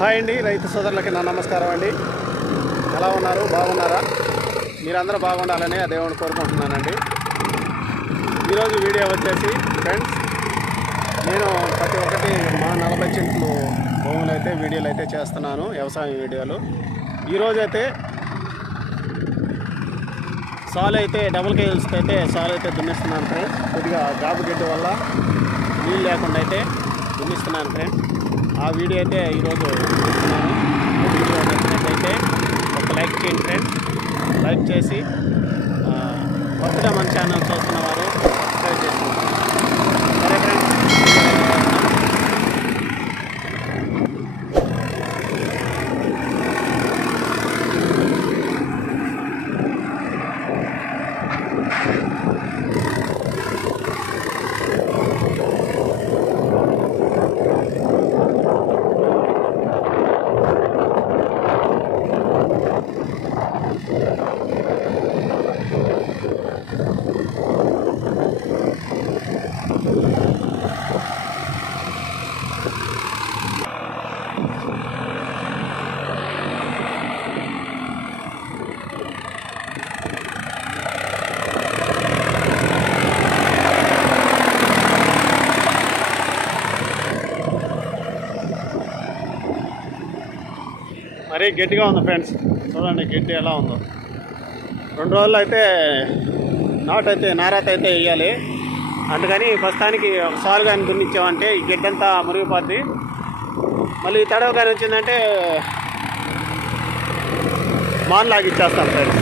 Hi అండి రైతు సోదరులకి నా నమస్కారం అండి. ఎలా ఉన్నారు? బాగున్నారా? మీరందరూ బాగుండాలని ఆ దేవుని కోరుకుంటున్నానండి. ఈరోజు వీడియో వచ్చేసి ఫ్రెండ్స్ నేను ప్రతి ఒక్కటి మా నలభై చెట్లు భూములు అయితే వీడియోలు అయితే చేస్తున్నాను వ్యవసాయం వీడియోలు. ఈరోజు అయితే సాల్ అయితే డబుల్ కేజల్స్ అయితే సాల్ అయితే దున్నిస్తున్నాను ఫ్రెండ్స్. కొద్దిగా గాబు గడ్డి వల్ల నీళ్ళు లేకుండా అయితే దున్నిస్తున్నాను ఫ్రెండ్స్. ఆ వీడియో అయితే ఈరోజు వీడియో నచ్చినట్లయితే ఒక లైక్ చేయండి ఫ్రెండ్స్. లైక్ చేసి కొత్తగా మన ఛానల్ చూస్తున్న వారు సబ్స్క్రైబ్ చేసుకోండి సరే ఫ్రెండ్స్ మరీ గట్టిగా ఉంది ఫ్రెండ్స్. చూడండి గట్టి ఎలా ఉందో. రెండు రోజులు అయితే నాట్ అయితే నారాత అయితే వేయాలి. అందుకని ప్రస్తుతానికి ఒక కానీ దున్నిచ్చామంటే ఈ గడ్డంతా మురిగిపోద్ది. మళ్ళీ తడవ కానీ వచ్చిందంటే మాన్ లాగిచ్చేస్తాం ఫ్రెండ్స్.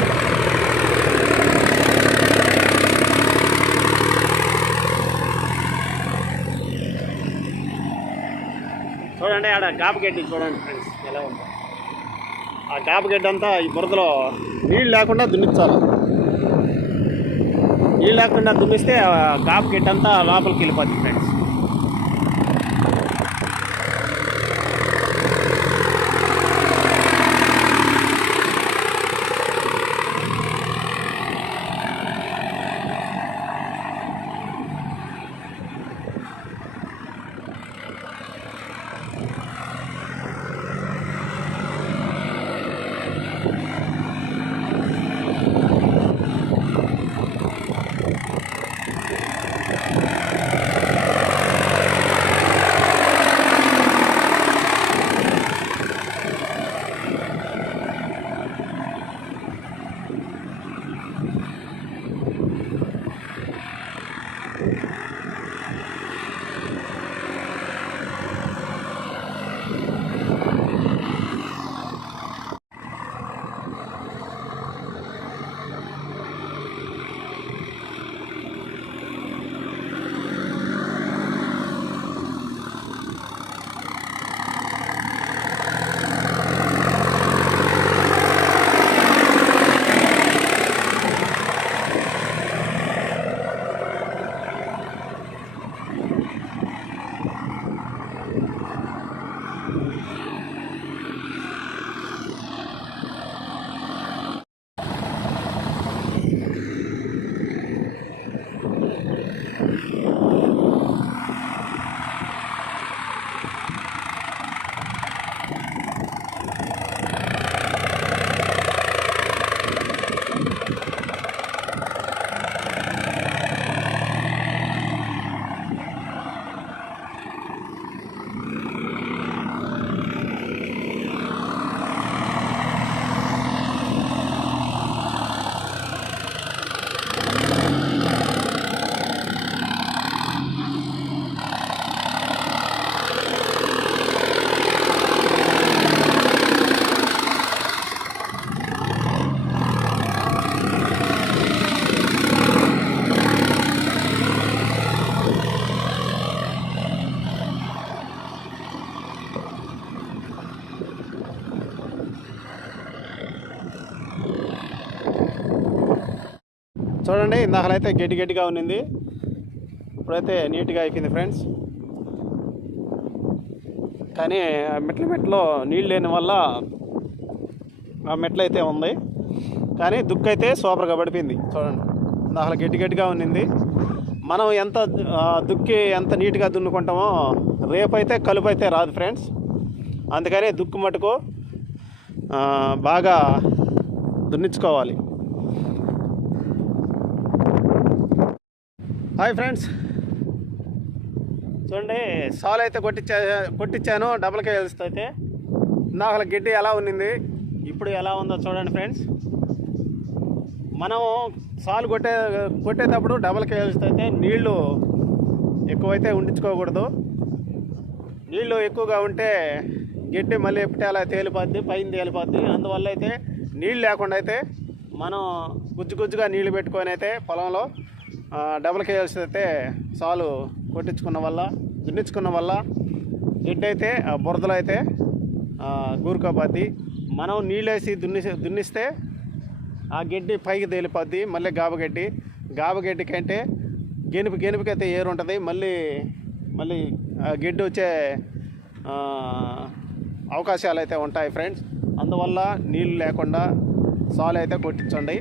చూడండి ఆడ గాపు గడ్డి చూడండి ఫ్రెండ్స్ ఎలా ఉందో. ఆ గాపు గడ్డి అంతా ఈ బురదలో నీళ్ళు లేకుండా దున్నించాలి నీళ్ళు లేకుండా దున్నిస్తే ఆ గాపు అంతా లోపలికి వెళ్ళిపోతుంది ఫ్రెండ్స్ Mm-hmm. Gracias. చూడండి ఇందాకలైతే గడ్డి గడ్డిగా ఉన్నింది. ఇప్పుడైతే నీట్గా అయిపోయింది ఫ్రెండ్స్. కానీ ఆ మెట్ల మెట్లో నీళ్ళు లేని వల్ల ఆ మెట్లు అయితే ఉంది. కానీ దుక్కు అయితే సూపర్గా పడిపోయింది. చూడండి ఇందాక గడ్డి గడ్డిగా ఉన్నింది. మనం ఎంత దుక్కి ఎంత నీట్గా దున్నుకుంటామో రేపైతే కలుపు అయితే రాదు ఫ్రెండ్స్. అందుకనే దుక్కు మటుకు బాగా దున్నించుకోవాలి. Hi friends. చూడండి సాల్ అయితే కొట్టించా కొట్టించాను డబుల్ కేల్స్ అయితే. ఇందాక ఎలా ఉన్నింది? ఇప్పుడు ఎలా ఉందో చూడండి ఫ్రెండ్స్. మనం సాల్ కొట్టే కొట్టేటప్పుడు డబుల్ కేల్స్ అయితే నీళ్ళు ఎక్కువైతే ఉండించుకోకూడదు. నీళ్ళు ఎక్కువగా ఉంటే గడ్డి మళ్ళీ ఎప్పుడే అలా తేలిపోద్ది పైన తేలిపోద్ది. అందువల్ల అయితే నీళ్ళు లేకుండా అయితే మనం గుజ్జు గుజ్జుగా నీళ్ళు పెట్టుకొని అయితే పొలంలో డబుల్ కేల్స్ అయితే సాలు కొట్టించుకున్న వల్ల దున్నించుకున్న వల్ల గడ్డి అయితే బురదలు అయితే ఆ, గూరుకోపోద్ది మనం నీళ్ళేసి దున్ని దున్నిస్తే ఆ గడ్డి పైకి తేలిపోద్ది మళ్ళీ గాబగడ్డి గాబగడ్డి కంటే గెనుపు గెనుపుకైతే ఏరు ఉంటుంది. మళ్ళీ మళ్ళీ ఆ గడ్డి వచ్చే అవకాశాలు అయితే ఉంటాయి ఫ్రెండ్స్. అందువల్ల నీళ్ళు లేకుండా సాలు అయితే కొట్టించండి.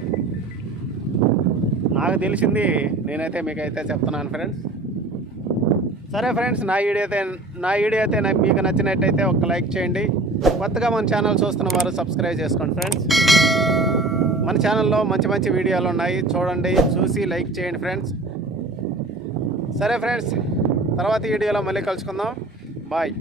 నాకు తెలిసింది నేనైతే మీకైతే చెప్తున్నాను ఫ్రెండ్స్ సరే ఫ్రెండ్స్ నా వీడియో అయితే నా వీడియో అయితే నాకు మీకు నచ్చినట్టయితే ఒక లైక్ చేయండి. కొత్తగా మన ఛానల్ చూస్తున్న వారు సబ్స్క్రైబ్ చేసుకోండి ఫ్రెండ్స్ మన ఛానల్లో మంచి మంచి వీడియోలు ఉన్నాయి. చూడండి చూసి లైక్ చేయండి ఫ్రెండ్స్ సరే ఫ్రెండ్స్ తర్వాత వీడియోలో మళ్ళీ కలుసుకుందాం. బాయ్